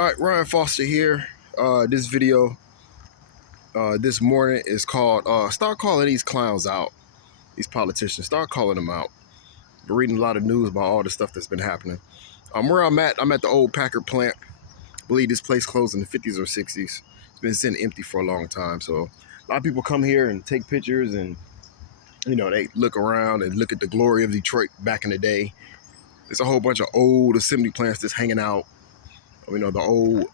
All right, Ryan Foster here. This video this morning is called Start Calling These Clowns Out, these politicians. Start calling them out. Been reading a lot of news about all the stuff that's been happening. Where I'm at the old Packard plant. I believe this place closed in the 50s or 60s. It's been sitting empty for a long time. So a lot of people come here and take pictures and, they look around and look at the glory of Detroit back in the day. There's a whole bunch of old assembly plants that's hanging out. The old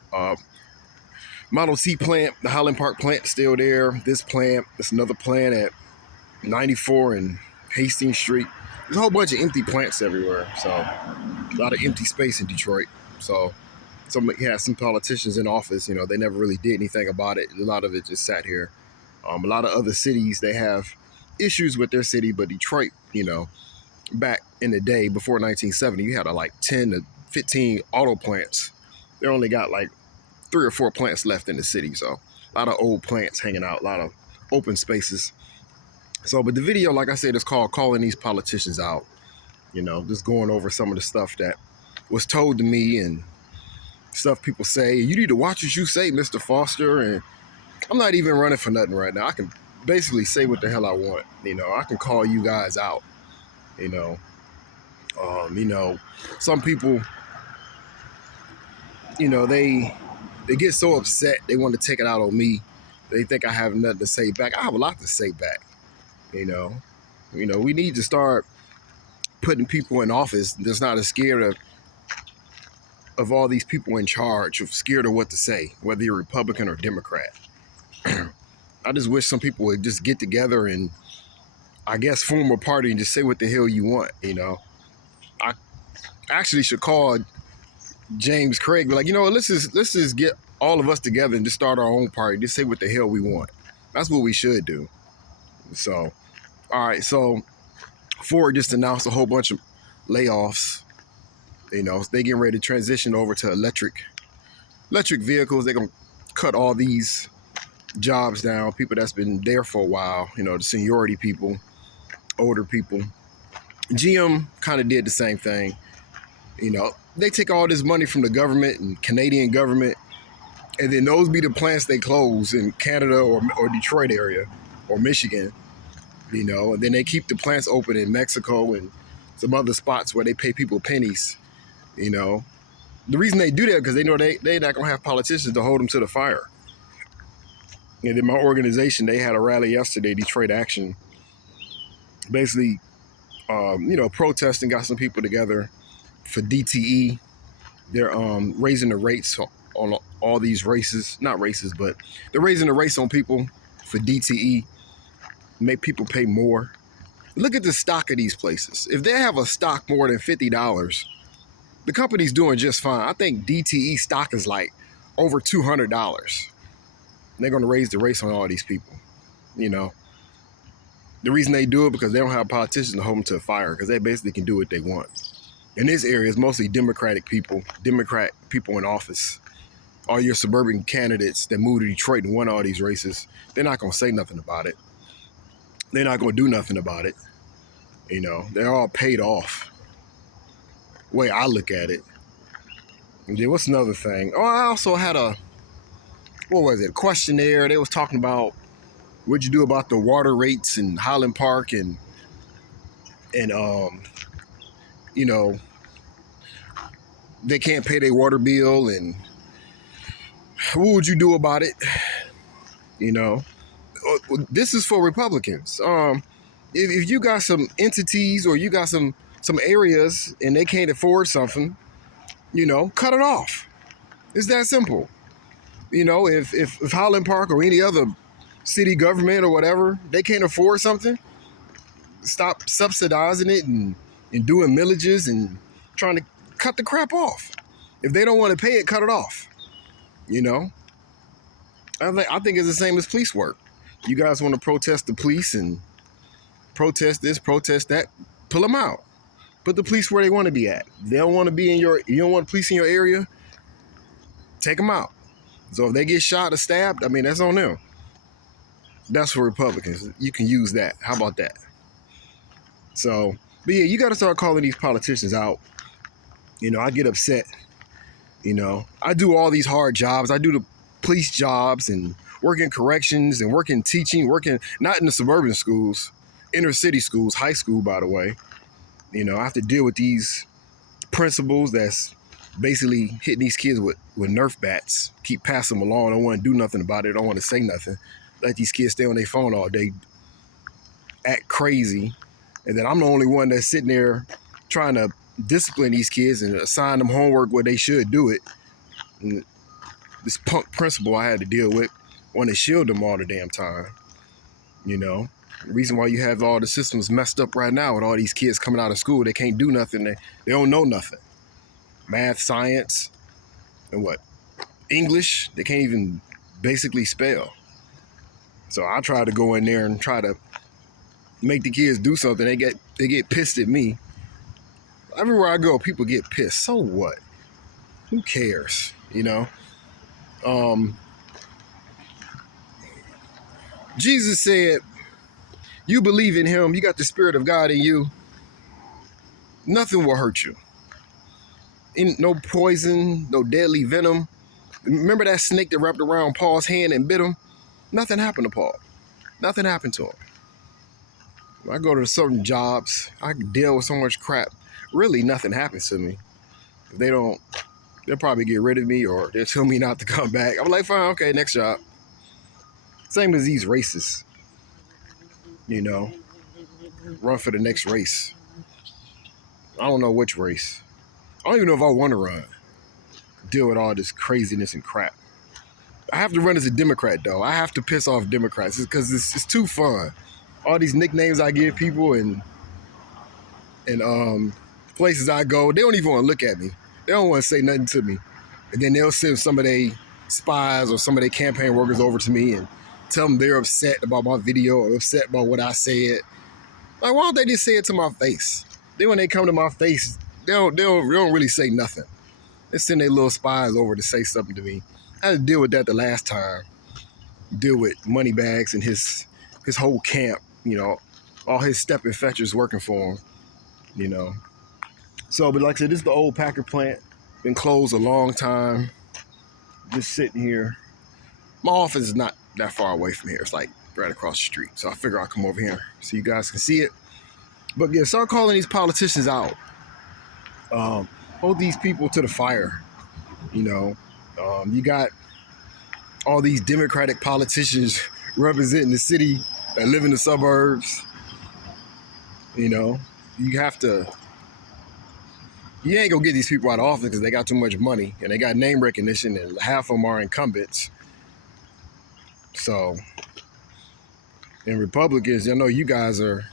Model T plant, the Highland Park plant, still there. This plant, there's another plant at 94 and Hastings Street. There's a whole bunch of empty plants everywhere. So a lot of empty space in Detroit. So some politicians in office, they never really did anything about it. A lot of it just sat here. A lot of other cities, they have issues with their city, but Detroit, back in the day before 1970, you had like 10 to 15 auto plants. They only got like 3 or 4 plants left in the city. So a lot of old plants hanging out, a lot of open spaces. So, but the video, like I said, is called Calling These Politicians Out. Just going over some of the stuff that was told to me and stuff people say. You need to watch what you say, Mr. Foster. And I'm not even running for nothing right now. I can basically say what the hell I want. I can call you guys out. Some people, they get so upset, they want to take it out on me. They think I have nothing to say back. I have a lot to say back. We need to start putting people in office that's not as scared of all these people in charge, of scared of what to say, whether you're Republican or Democrat. I just wish some people would just get together and, I guess, form a party and just say what the hell you want. I actually should call James Craig, but let's just get all of us together and just start our own party. Just say what the hell we want. That's what we should do. So, all right. So Ford just announced a whole bunch of layoffs. They getting ready to transition over to electric vehicles. They're gonna cut all these jobs down. People that's been there for a while. The seniority people, older people. GM kind of did the same thing. They take all this money from the government and Canadian government, and then those be the plants they close in Canada or Detroit area or Michigan, and then they keep the plants open in Mexico and some other spots where they pay people pennies. The reason they do that because they know they're not going to have politicians to hold them to the fire. And then my organization, they had a rally yesterday, Detroit Action, basically, protesting, got some people together for DTE. They're raising the rates on all these races, not races, but they're raising the rates on people for DTE, make people pay more. Look at the stock of these places. If they have a stock more than $50, the company's doing just fine. I think DTE stock is like over $200. They're going to raise the rates on all these people. The reason they do it because they don't have politicians to hold them to the fire because they basically can do what they want. In this area, it's mostly Democrat people in office. All your suburban candidates that moved to Detroit and won all these races, they're not going to say nothing about it. They're not going to do nothing about it. They're all paid off. The way I look at it. And then what's another thing? Oh, I also had a questionnaire. They was talking about what'd you do about the water rates in Highland Park and they can't pay their water bill, and what would you do about it? This is for Republicans. If you got some entities or you got some areas and they can't afford something, cut it off. It's that simple. If Highland Park or any other city government or whatever, they can't afford something, stop subsidizing it and doing millages and trying to cut the crap off. If they don't want to pay it, cut it off. I think it's the same as police work. You guys want to protest the police and protest this, protest that, pull them out. Put the police where they want to be at. They don't want to be you don't want police in your area, take them out. So if they get shot or stabbed, that's on them. That's for Republicans. You can use that. How about that? So, but yeah, you got to start calling these politicians out. I get upset You know, I do all these hard jobs. I do the police jobs and work in corrections and work in teaching, working not in the suburban schools, inner city schools, high school, by the way. You know, I have to deal with these principals that's basically hitting these kids with Nerf bats, keep passing them along, don't want to do nothing about it, don't want to say nothing. Let these kids stay on their phone all day, act crazy. And then I'm the only one that's sitting there trying to discipline these kids and assign them homework where they should do it. And this punk principal I had to deal with want to shield them all the damn time. You know, the reason why you have all the systems messed up right now with all these kids coming out of school, they can't do nothing. They don't know nothing. Math, science, and what? English, they can't even basically spell. So I try to go in there and try to make the kids do something. They get pissed at me. Everywhere I go, people get pissed. So what? Who cares? You know? Jesus said, you believe in him, you got the Spirit of God in you, nothing will hurt you. No poison, no deadly venom. Remember that snake that wrapped around Paul's hand and bit him? Nothing happened to Paul. Nothing happened to him. When I go to certain jobs, I deal with so much crap. Really, nothing happens to me. If they don't, they'll probably get rid of me or they'll tell me not to come back. I'm like, fine, okay, next job. Same as these races. You know, run for the next race. I don't know which race. I don't even know if I want to run. Deal with all this craziness and crap. I have to run as a Democrat, though. I have to piss off Democrats because it's too fun. All these nicknames I give people and places I go, they don't even want to look at me. They don't want to say nothing to me. And then they'll send some of their spies or some of their campaign workers over to me and tell them they're upset about my video or upset about what I said. Like, why don't they just say it to my face? Then when they come to my face, they don't really say nothing. They send their little spies over to say something to me. I had to deal with that the last time. Deal with Moneybags and his whole camp, you know, all his stepping fetchers working for him, you know. So, but like I said, this is the old Packer plant. Been closed a long time. Just sitting here. My office is not that far away from here. It's like right across the street. So I figure I'll come over here so you guys can see it. But yeah, start calling these politicians out. Hold these people to the fire. You know, you got all these Democratic politicians representing the city that live in the suburbs. You know, you ain't gonna get these people out of office because they got too much money and they got name recognition and half of them are incumbents. So, and Republicans, I know you guys are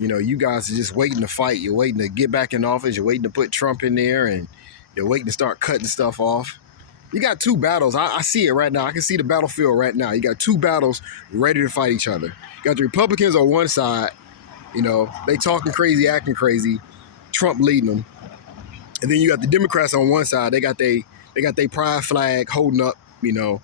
just waiting to fight. You're waiting to get back in office. You're waiting to put Trump in there and you're waiting to start cutting stuff off. You got two battles. I see it right now. I can see the battlefield right now. You got two battles ready to fight each other. You got the Republicans on one side, you know, they talking crazy, acting crazy, Trump leading them. And then you got the Democrats on one side. They got their pride flag holding up, you know,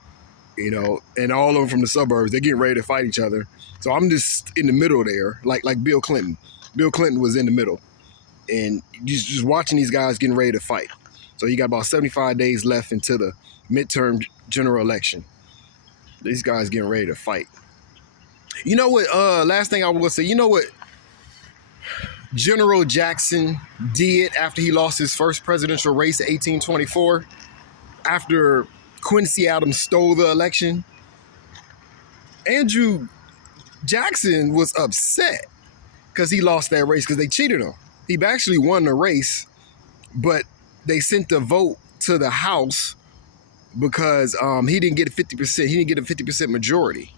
and all of them from the suburbs. They're getting ready to fight each other. So I'm just in the middle there, like Bill Clinton. Bill Clinton was in the middle, and just watching these guys getting ready to fight. So you got about 75 days left into the midterm general election. These guys getting ready to fight. You know what? Last thing I will say. You know what General Jackson did after he lost his first presidential race in 1824? After Quincy Adams stole the election, Andrew Jackson was upset because he lost that race because they cheated him. He actually won the race, but they sent the vote to the House because he didn't get a 50%. He didn't get a 50% majority.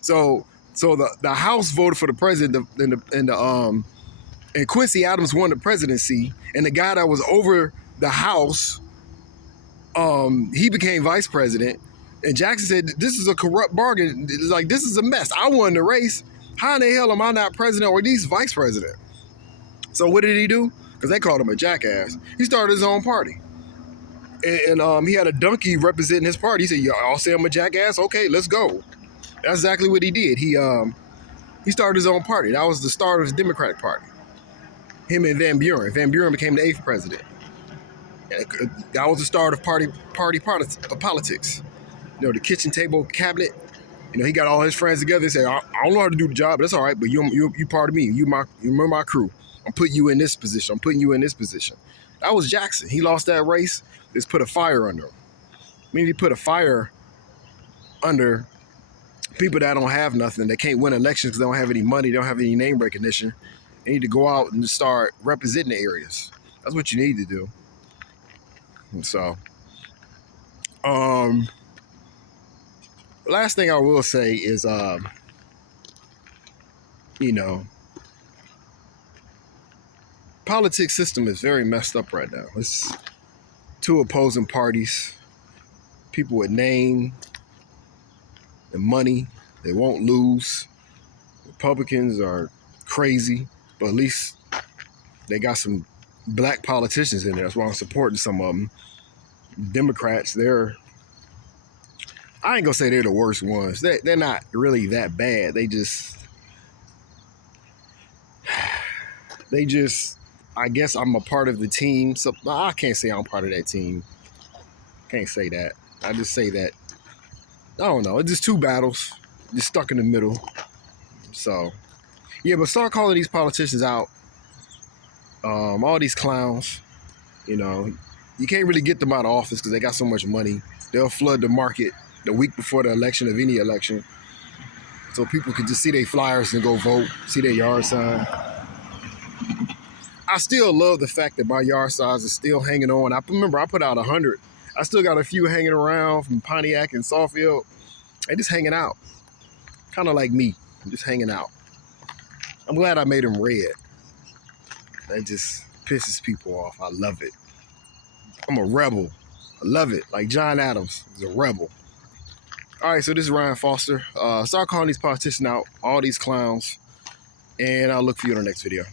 So the House voted for the president, and Quincy Adams won the presidency, and the guy that was over the House, he became vice president. And Jackson said, "This is a corrupt bargain. Like, this is a mess. I won the race. How in the hell am I not president or at least vice president?" So what did he do? Because they called him a jackass. He started his own party. And he had a donkey representing his party. He said, "Y'all say I'm a jackass? Okay, let's go." That's exactly what he did. He started his own party. That was the start of his Democratic Party. Him and Van Buren. Van Buren became the 8th president. That was the start of politics. You know, the kitchen table cabinet. You know, he got all his friends together and said, I don't know how to do the job, but that's all right, but you part of me. You're my crew. I'm putting you in this position. I'm putting you in this position. That was Jackson. He lost that race. Just put a fire under him. I mean, he put a fire under people that don't have nothing. They can't win elections because they don't have any money. They don't have any name recognition. They need to go out and start representing the areas. That's what you need to do. And so, last thing I will say is, you know, politics system is very messed up right now. It's two opposing parties, people with name and money. They won't lose. Republicans are crazy, but at least they got some black politicians in there. That's why I'm supporting some of them. Democrats, I ain't gonna say they're the worst ones. They're not really that bad. They just, I guess I'm a part of the team. So I can't say I'm part of that team. Can't say that. I just say that, I don't know. It's just two battles, just stuck in the middle. So, yeah, but start calling these politicians out. All these clowns, you know, you can't really get them out of office because they got so much money. They'll flood the market the week before the election of any election. So people can just see their flyers and go vote, see their yard sign. I still love the fact that my yard signs is still hanging on. I remember I put out 100. I still got a few hanging around from Pontiac and Sawfield. They just hanging out. Kind of like me, just hanging out. I'm glad I made them red. That just pisses people off. I love it. I'm a rebel. I love it. Like John Adams is a rebel. All right, so this is Ryan Foster. Start calling these politicians out, all these clowns, and I'll look for you in the next video.